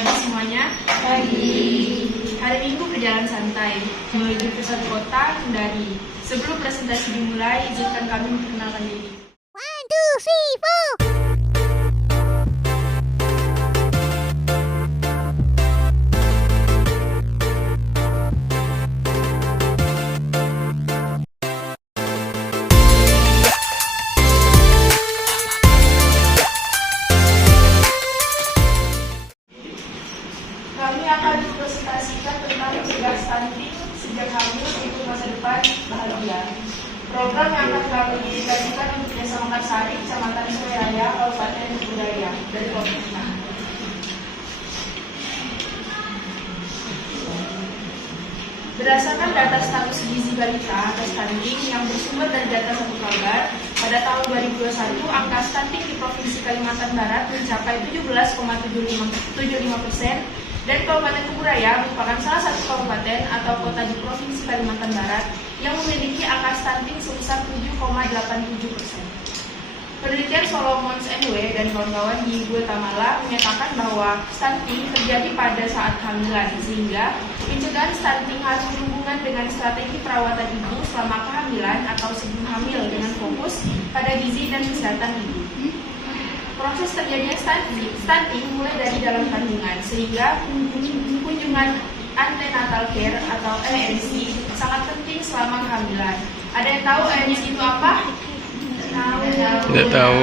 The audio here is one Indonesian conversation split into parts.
pagi semuanya. Pagi. Hari Minggu berjalan santai menuju ke satu kota, Kendari. Sebelum presentasi dimulai, izinkan kami memperkenalkan diri. 1, 2, 3, 4. Kami akan mempresentasikan tentang mencegah stunting sejak hamil untuk masa depan bahagia. Program yang akan kami dedikasikan untuk Desa Mekarsari, Kecamatan Suraya, Kabupaten Budaya dari pemerintah. Berdasarkan data status gizi balita atau stunting yang bersumber dari data Satu Kabar, pada tahun 2021 angka stunting di Provinsi Kalimantan Barat mencapai 17,75% dan Kabupaten Kuburaya merupakan salah satu kabupaten atau kota di Provinsi Kalimantan Barat yang memiliki angka stunting sebesar 7,87%. Penelitian Solomons NW dan kawan-kawan di Guatemala menyatakan bahwa stunting terjadi pada saat hamilan, sehingga pencegahan stunting harus berhubungan dengan strategi perawatan ibu selama kehamilan atau sebelum hamil dengan fokus pada gizi dan kesehatan ibu. Proses terjadinya stunting mulai dari dalam kandungan, sehingga kunjungan antenatal care atau ANC sangat penting selama kehamilan. Ada yang tahu ANC itu apa? Tidak tahu.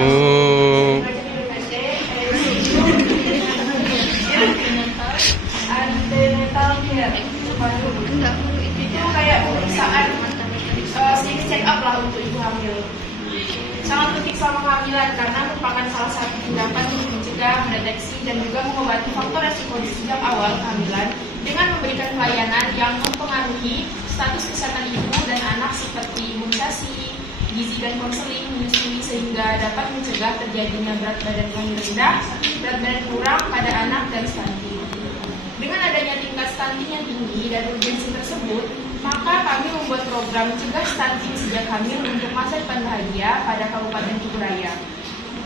Antenatal care itu kayak pemeriksaan check up lah untuk ibu hamil. Sangat penting selama kehamilan karena merupakan salah satu tindakan untuk mencegah, mendeteksi, dan juga mengobati faktor resiko di sejak awal kehamilan dengan memberikan pelayanan yang mempengaruhi status kesehatan ibu dan anak seperti imunisasi, gizi dan konseling, menyusui, sehingga dapat mencegah terjadinya berat badan yang rendah, berat badan kurang pada anak dan stunting. Dengan adanya tingkat stunting yang tinggi dan urgensi tersebut, maka kami membuat program mencegah stunting sejak hamil untuk masa depan bahagia pada Kabupaten Kuburaya,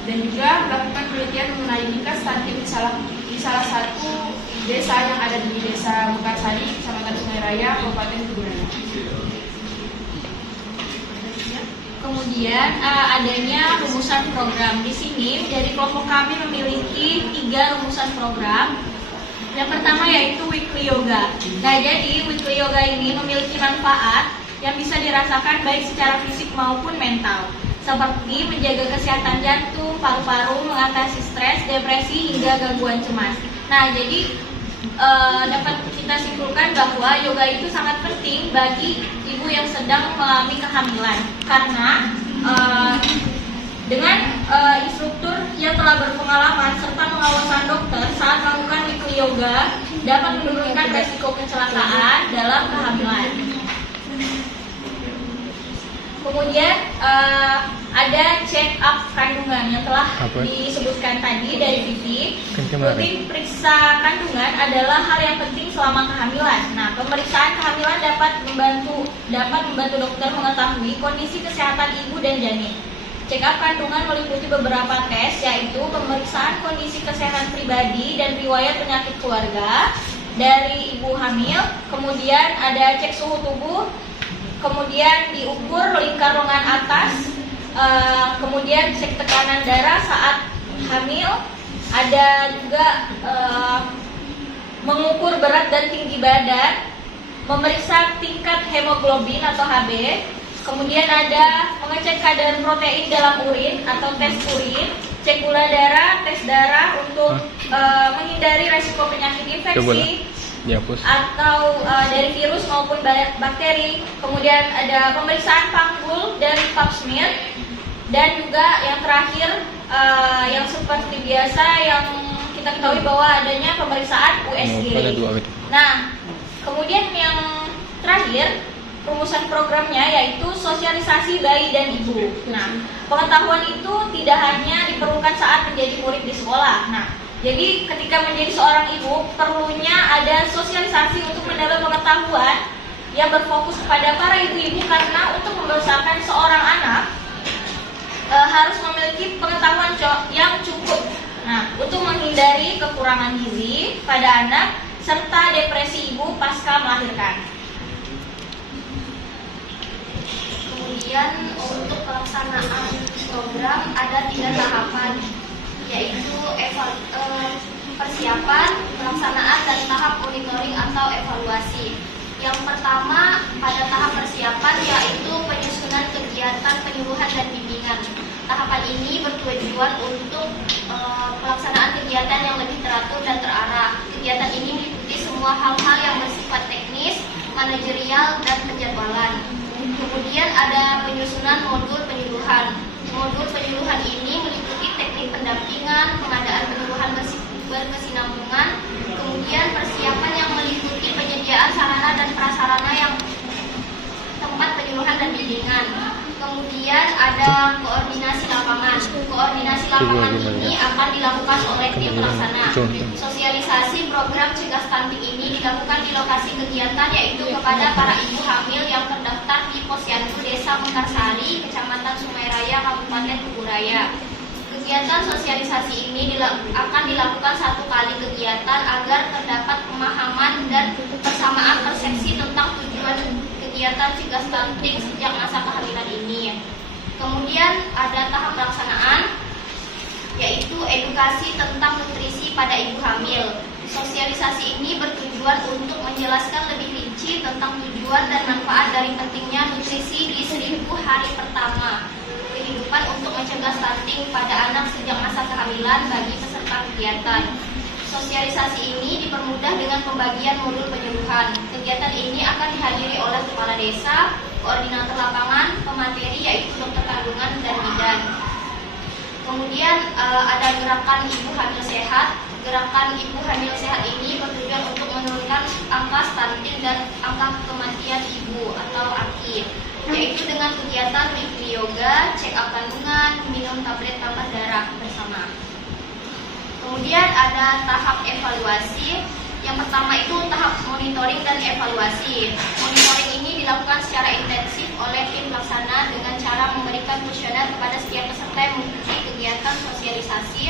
dan juga melakukan penelitian mengenai tingkat stunting di salah satu desa yang ada di Desa Mekarsari, Kecamatan Sungai Raya, Kabupaten Kuburaya. Kemudian adanya rumusan program. Di sini dari kelompok kami memiliki 3 rumusan program. Yang pertama yaitu weekly yoga. Nah, jadi weekly yoga ini memiliki manfaat yang bisa dirasakan baik secara fisik maupun mental, seperti menjaga kesehatan jantung, paru-paru, mengatasi stres, depresi, hingga gangguan cemas. Nah, jadi dapat kita simpulkan bahwa yoga itu sangat penting bagi ibu yang sedang mengalami kehamilan, karena dengan instruktur yang telah berpengalaman serta pengawasan dokter saat melakukan weekly yoga dapat menurunkan resiko kecelakaan dalam kehamilan. Kemudian ada check up kandungan yang telah disebutkan tadi dari Vivi. Rutin periksa kandungan adalah hal yang penting selama kehamilan. Nah, pemeriksaan kehamilan dapat membantu dokter mengetahui kondisi kesehatan ibu dan janin. Check up kandungan meliputi beberapa tes, yaitu pemeriksaan kondisi kesehatan pribadi dan riwayat penyakit keluarga dari ibu hamil. Kemudian ada cek suhu tubuh, kemudian diukur lingkar lengan atas, kemudian cek tekanan darah saat hamil, ada juga mengukur berat dan tinggi badan, memeriksa tingkat hemoglobin atau HB, kemudian ada mengecek kadar protein dalam urin atau tes urin, cek gula darah, tes darah untuk menghindari resiko penyakit infeksi atau dari virus maupun bakteri. Kemudian ada pemeriksaan panggul dari pap smear, dan juga yang terakhir yang seperti biasa yang kita ketahui bahwa adanya pemeriksaan USG. Nah, kemudian yang terakhir rumusan programnya yaitu sosialisasi bayi dan ibu. Nah, pengetahuan itu tidak hanya diperlukan saat menjadi murid di sekolah. Nah, jadi ketika menjadi seorang ibu perlunya ada sosialisasi untuk mendapat pengetahuan yang berfokus kepada para ibu-ibu, karena untuk membesarkan seorang anak harus memiliki pengetahuan yang cukup. Nah, untuk menghindari kekurangan gizi pada anak serta depresi ibu pasca melahirkan. Kemudian untuk pelaksanaan program ada 3 tahapan, yaitu persiapan, pelaksanaan, dan tahap monitoring atau evaluasi. Yang pertama pada tahap persiapan yaitu penyusunan kegiatan penyuluhan dan bimbingan. Tahapan ini bertujuan untuk pelaksanaan kegiatan yang lebih teratur dan terarah. Kegiatan ini meliputi semua hal-hal yang bersifat teknis, manajerial, dan penjadwalan. Kemudian ada penyusunan modul penyuluhan. Modul penyuluhan ini meliputi teknik pendampingan, pengadaan penyuluhan berkesinambungan, kemudian persiapan yang meliputi penyediaan sarana dan prasarana yang tempat penyuluhan dan bimbingan. Kemudian ada koordinasi lapangan. Koordinasi lapangan ini akan dilakukan oleh tim pelaksana. Sosialisasi program cegah stunting ini dilakukan di lokasi kegiatan, yaitu kepada para ibu hamil yang terdaftar di Posyandu Desa Mekarsari, Kecamatan Sungai Raya, Kabupaten Kuburaya. Kegiatan sosialisasi ini akan dilakukan 1 kali kegiatan agar terdapat pemahaman dan persamaan persepsi tentang tujuan kegiatan cegah stunting sejak masa kehamilan ini. Kemudian ada tahap pelaksanaan, yaitu edukasi tentang nutrisi pada ibu hamil. Sosialisasi ini bertujuan untuk menjelaskan lebih rinci tentang tujuan dan manfaat dari pentingnya nutrisi di 1000 hari pertama kehidupan untuk mencegah stunting pada anak sejak masa kehamilan bagi peserta kegiatan. Sosialisasi ini dipermudah dengan pembagian modul penyuluhan. Kegiatan ini akan dihadiri oleh kepala desa, koordinator lapangan, pemateri yaitu dokter kandungan dan bidan. Kemudian ada gerakan ibu hamil sehat. Gerakan ibu hamil sehat ini bertujuan untuk menurunkan angka stunting dan angka kematian ibu atau AKI, yaitu dengan kegiatan weekly yoga, check up kandungan, minum tablet tambah darah bersama. Kemudian ada tahap evaluasi. Yang pertama itu tahap monitoring dan evaluasi. Monitoring ini dilakukan secara intensif oleh tim pelaksana dengan cara memberikan kuesioner kepada setiap peserta yang mengikuti kegiatan sosialisasi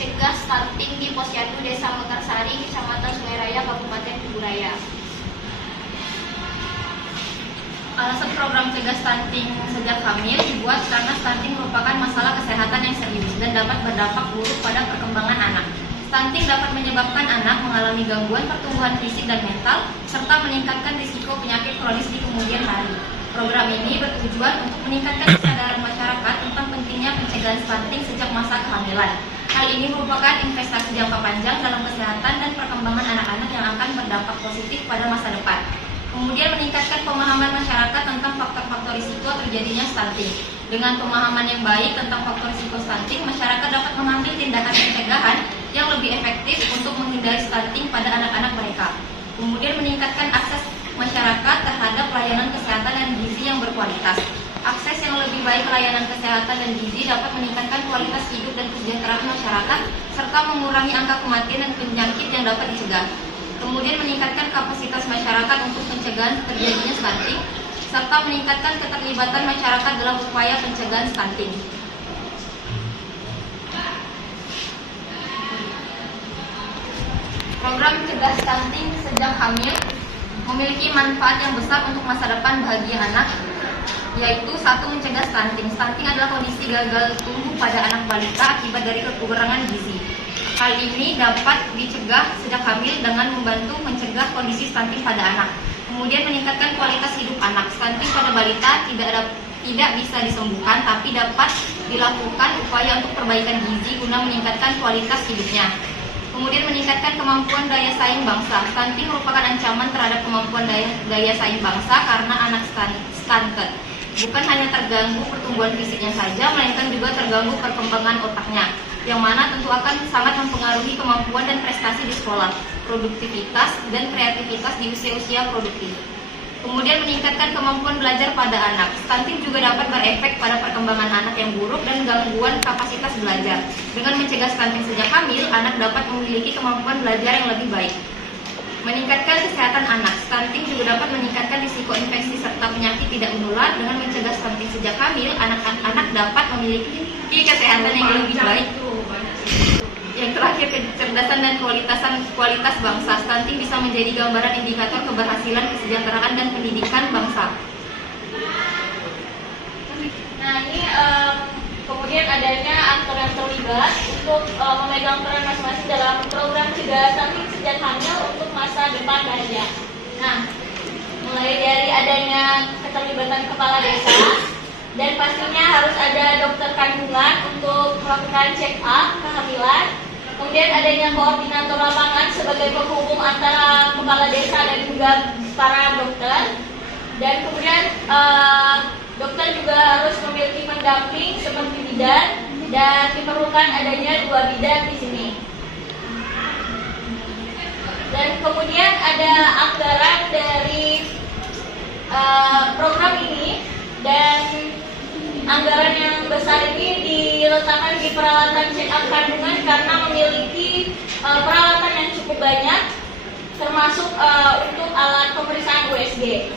cegah stunting di Posyandu Desa Mekarsari, Kecamatan Sungai Raya, Kabupaten Kuburaya. Alasan program cegah stunting sejak hamil dibuat karena stunting merupakan masalah kesehatan yang serius dan dapat berdampak buruk pada perkembangan anak. Stunting dapat menyebabkan anak mengalami gangguan pertumbuhan fisik dan mental, serta meningkatkan risiko penyakit kronis di kemudian hari. Program ini bertujuan untuk meningkatkan kesadaran masyarakat tentang pentingnya pencegahan stunting sejak masa kehamilan. Hal ini merupakan investasi jangka panjang dalam kesehatan dan perkembangan anak-anak yang akan berdampak positif pada masa depan. Kemudian meningkatkan pemahaman masyarakat tentang faktor-faktor risiko terjadinya stunting. Dengan pemahaman yang baik tentang faktor risiko stunting, masyarakat dapat mengambil tindakan pencegahan yang lebih efektif untuk menghindari stunting pada anak-anak mereka. Kemudian meningkatkan akses masyarakat terhadap layanan kesehatan dan gizi yang berkualitas. Akses yang lebih baik layanan kesehatan dan gizi dapat meningkatkan kualitas hidup dan kesejahteraan masyarakat, serta mengurangi angka kematian dan penyakit yang dapat dicegah. Kemudian meningkatkan kapasitas masyarakat untuk pencegahan terjadinya stunting, serta meningkatkan keterlibatan masyarakat dalam upaya pencegahan stunting. Program cegah stunting sejak hamil memiliki manfaat yang besar untuk masa depan bagi anak, yaitu 1. Mencegah stunting. Stunting adalah kondisi gagal tumbuh pada anak balita akibat dari kekurangan gizi. Hal ini dapat dicegah sejak hamil dengan membantu mencegah kondisi stunting pada anak. Kemudian meningkatkan kualitas hidup anak. Stunting pada balita tidak bisa disembuhkan, tapi dapat dilakukan upaya untuk perbaikan gizi guna meningkatkan kualitas hidupnya. Kemudian meningkatkan kemampuan daya saing bangsa. Stunting merupakan ancaman terhadap kemampuan daya saing bangsa karena anak stunted bukan hanya terganggu pertumbuhan fisiknya saja, melainkan juga terganggu perkembangan otaknya, yang mana tentu akan sangat mempengaruhi kemampuan dan prestasi di sekolah, produktivitas, dan kreativitas di usia-usia produktif. Kemudian meningkatkan kemampuan belajar pada anak. Stunting juga dapat berefek pada perkembangan anak yang buruk dan gangguan kapasitas belajar. Dengan mencegah stunting sejak hamil, anak dapat memiliki kemampuan belajar yang lebih baik. Meningkatkan kesehatan anak. Stunting juga dapat meningkatkan risiko infeksi serta penyakit tidak menular. Dengan mencegah stunting sejak hamil, anak-anak dapat memiliki kesehatan yang lebih baik. Yang terakhir, kecerdasan dan kualitas bangsa. Stunting bisa menjadi gambaran indikator keberhasilan, kesejahteraan, dan pendidikan bangsa. Nah, ini kemudian adanya aktor yang terlibat untuk memegang peran masing-masing dalam program cegah stunting sejak hamil untuk masa depan gajah. Nah, mulai dari adanya keterlibatan kepala desa, dan pastinya harus ada dokter kandungan untuk melakukan check up kehamilan. Kemudian adanya koordinator lapangan sebagai penghubung antara kepala desa dan juga para dokter. Dan kemudian dokter juga harus memiliki pendamping seperti bidan, dan diperlukan adanya 2 bidan di sini. Dan kemudian ada anggaran dari program ini, dan anggaran yang besar ini diletakkan di peralatan check up kandungan karena memiliki peralatan yang cukup banyak, termasuk untuk alat pemeriksaan USG.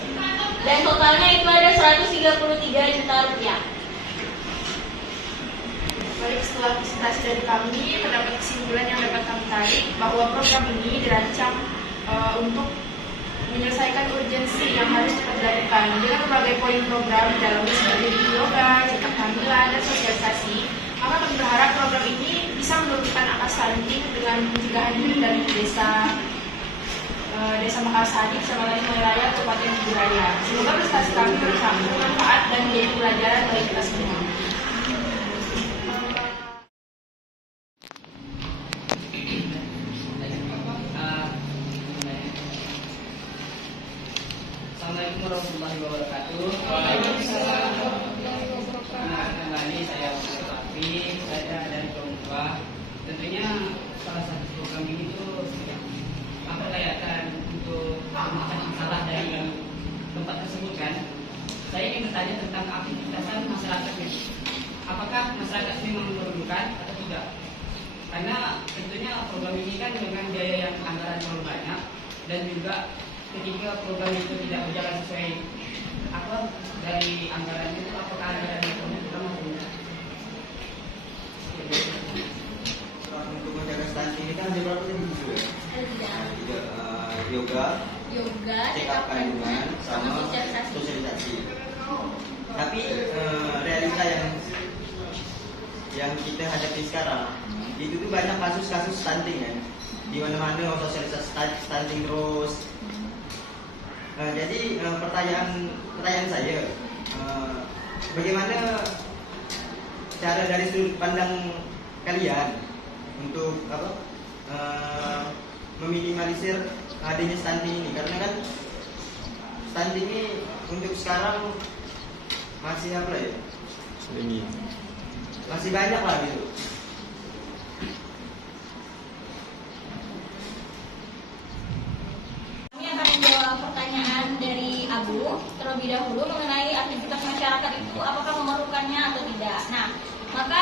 Dan totalnya itu ada 133 juta rupiah. Baik, setelah presentasi dari kami, terdapat kesimpulan yang dapat kami tarik bahwa program ini dirancang untuk menyelesaikan urgensi yang harus kita dilakukan dengan berbagai poin program dalam sebagai yoga, cegah kehamilan, dan sosialisasi. Maka kami berharap program ini bisa menurunkan angka stunting dengan pencegahan dini dari Desa Makassari, Kecamatan Raya, Kabupaten Kuburaya. Semoga prestasi kami bermanfaat dan menjadi pelajaran bagi kita semua. Assalamualaikum warahmatullahi wabarakatuh. Kembali saya Fatri, saya dari Kompa. Tentunya salah satu program ini tuh memperlihatkan untuk memecahkan masalah dari tempat tersebut kan. Saya ingin bertanya tentang aktivitasan masyarakatnya. Apakah masyarakat memang memerlukan atau tidak? Karena tentunya program ini kan dengan biaya yang anggaran terlalu banyak, dan juga ketika program itu tidak berjalan sesuai apa dari anggaran itu, apakah anggaran itu kurang atau tidak? Untuk menjaga stunting ini kan ada berapa jenis juga ya? Yoga, check up kandungan, sama sosialisasi. Tapi realita yang kita hadapi sekarang itu tuh banyak kasus-kasus stunting ya. Di mana-mana sosialisasi stunting terus. Jadi pertanyaan saya, bagaimana cara dari sudut pandang kalian untuk meminimalisir adanya stunting ini? Karena kan stunting ini untuk sekarang masih apa ya? Masih banyak lah gitu. Menjawab pertanyaan dari Abu terlebih dahulu mengenai aktivitas masyarakat itu apakah memerlukannya atau tidak. Nah, maka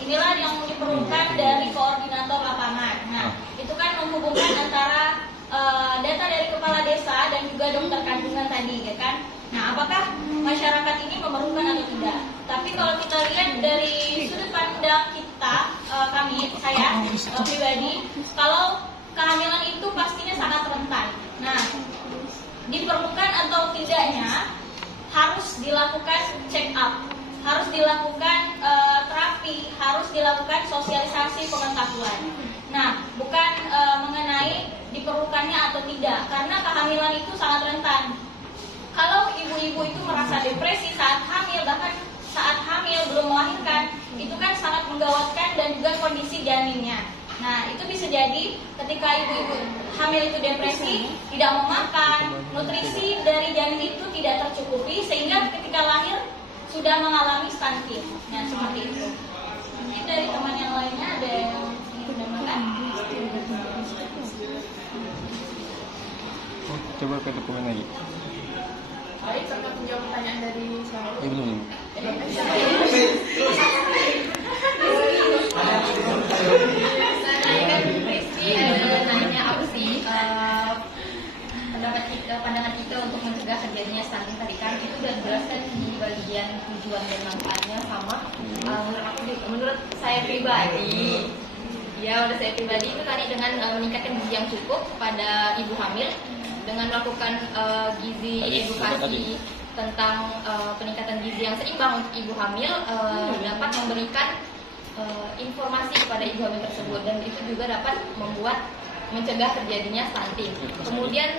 inilah yang diperlukan dari koordinator lapangan. Nah, itu kan menghubungkan antara data dari kepala desa dan juga dokter kandungan tadi, ya kan? Nah, apakah masyarakat ini memerlukan atau tidak? Tapi kalau kita lihat dari sudut pandang kita, saya pribadi, kalau kehamilan itu pastinya sangat rentan. Nah, diperlukan atau tidaknya harus dilakukan check up, harus dilakukan terapi, harus dilakukan sosialisasi pengetahuan. Nah, bukan mengenai diperlukannya atau tidak, karena kehamilan itu sangat rentan. Kalau ibu-ibu itu merasa depresi saat hamil, bahkan saat hamil belum melahirkan, itu kan sangat menggawatkan dan juga kondisi janinnya. Nah, itu bisa jadi ketika ibu-ibu hamil itu depresi, tidak mau makan, nutrisi dari janin itu tidak tercukupi, sehingga ketika lahir sudah mengalami stunting. Nah, seperti itu. Mungkin dari teman yang lainnya ada yang ingin menambahkan? Coba ke dokumen lagi. Baik, saya menjawab pertanyaan dari siapa? Belum. Saya kan Rizky nanya apa sih pandangan kita untuk mencegah terjadinya stunting tadi kan itu udah dijelaskan di bagian tujuan dan manfaatnya sama menurut saya pribadi Ya, menurut saya pribadi itu tadi dengan meningkatkan gizi yang cukup pada ibu hamil, dengan melakukan gizi edukasi tentang peningkatan gizi yang seimbang untuk ibu hamil dapat memberikan informasi kepada ibu hamil tersebut, dan itu juga dapat mencegah terjadinya stunting. Kemudian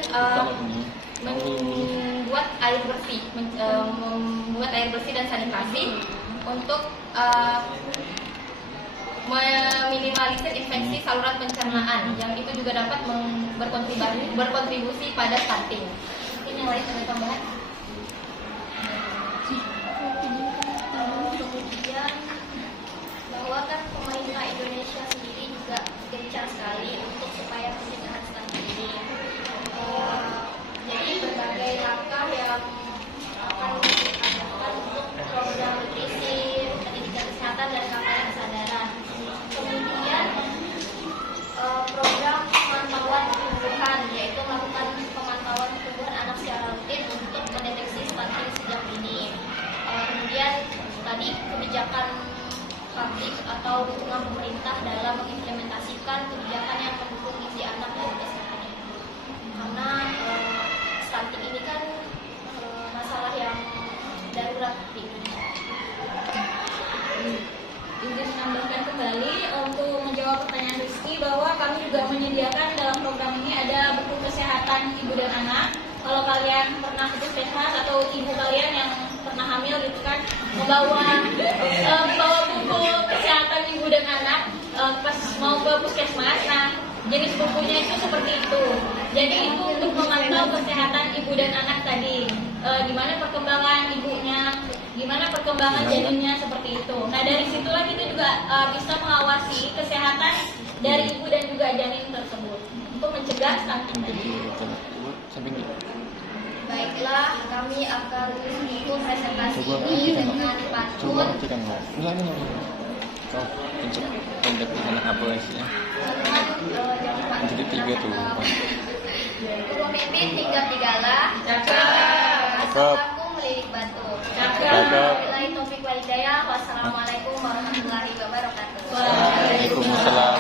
membuat air bersih dan sanitasi untuk meminimalisir infeksi saluran pencernaan, yang itu juga dapat berkontribusi pada stunting. Ini yang lain ada tambahan? Kemudian bahwa kan pemerintah Indonesia sendiri juga gencar sekali untuk supaya pencegahan stunting ini. Jadi berbagai langkah yang akan diadakan untuk program nutrisi, pendidikan kesehatan dan kampanye kesadaran. Kemudian program pemantauan pertumbuhan, yaitu melakukan pemantauan pertumbuhan anak secara rutin untuk mendeteksi stunting sejak dini. Kemudian tadi kebijakan publik atau dukungan pemerintah dalam mengimplementasikan kebijakan yang mendukung gizi anak dan kesehatan ibu. Karena stunting ini kan masalah yang darurat di dunia. Izin menambahkan kembali untuk menjawab pertanyaan Rizky bahwa kami juga menyediakan dalam program ini ada buku kesehatan ibu dan anak. Kalau kalian pernah ke puskesmas atau ibu kalian yang pernah hamil gitu kan membawa buku kesehatan ibu dan anak pas mau ke puskesmas, nah jenis bukunya itu seperti itu. Jadi itu untuk memantau kesehatan ibu dan anak tadi, gimana perkembangan ibunya, gimana perkembangan janinnya, seperti itu. Nah dari situlah kita juga bisa mengawasi kesehatan dari ibu dan juga janin tersebut untuk mencegah stunting tadi. Baiklah, kami akan menutup presentasi ini dengan pantun. Kau pencet pendek dengan apa sih? Jadi 3 tuh. Kubu mimpi tinggal-tinggalah. Cakep. Aku melirik batu. Cakep. Wassalamualaikum warahmatullahi wabarakatuh. Waalaikumsalam.